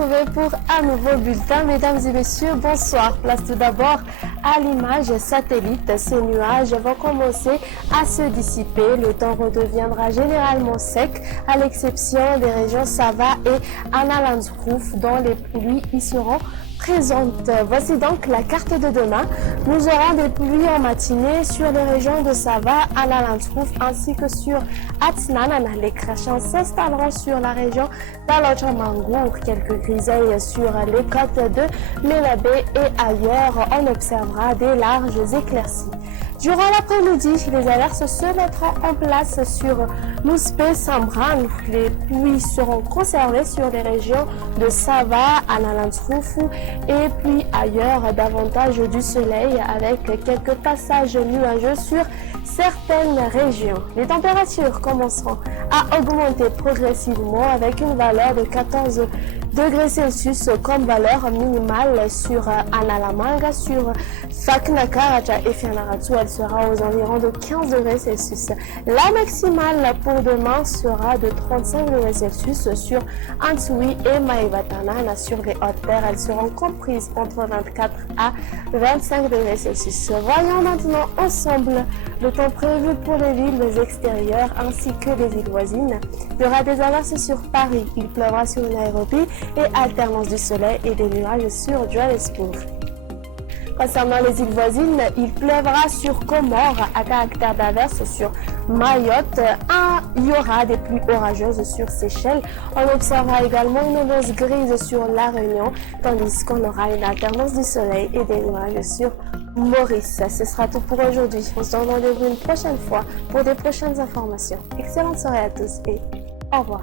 retrouver pour un nouveau bulletin. Mesdames et messieurs, bonsoir. Place tout d'abord à l'image satellite. Ces nuages vont commencer à se dissiper. Le temps redeviendra généralement sec, à l'exception des régions Sava et Analandskouf, dont les pluies y seront présentes. Voici donc la carte de demain. Nous aurons des pluies en matinée sur les régions de Sava, Analandskouf ainsi que sur Atsnanan. Les crachants s'installeront sur la région d'Alochamangour. Quelques grisailles sur les côtes de Melabé et ailleurs. On observera des larges éclaircies. Durant l'après-midi, les averses se mettront en place sur Mouspé, Sambran. Les pluies seront conservées sur les régions de Sava, Analandskouf et puis ailleurs davantage du soleil avec quelques passages nuageux sur certaines régions. Les températures commenceront à augmenter progressivement avec une valeur de 14 degrés Celsius comme valeur minimale sur Analamanga, sur Faknakaraja et Fianaratu. Elle sera aux environs de 15 degrés Celsius. La maximale pour demain sera de 35 degrés Celsius sur Antsui et Maïvatanana. Sur les hautes terres, elles seront comprises entre 24 à 25 degrés Celsius. Voyons maintenant ensemble le temps prévu pour les villes extérieures ainsi que les villes voisines. Il y aura des averses sur Paris. Il pleuvra sur Nairobi et alternance du soleil et des nuages sur Johannesburg. Concernant les îles voisines, il pleuvra sur Comores à caractère d'averse sur Mayotte. Il y aura des pluies orageuses sur Seychelles. On observera également une ambiance grise sur La Réunion, tandis qu'on aura une alternance du soleil et des nuages sur Maurice. Ce sera tout pour aujourd'hui. On se donne rendez-vous une prochaine fois pour des prochaines informations. Excellente soirée à tous et au revoir.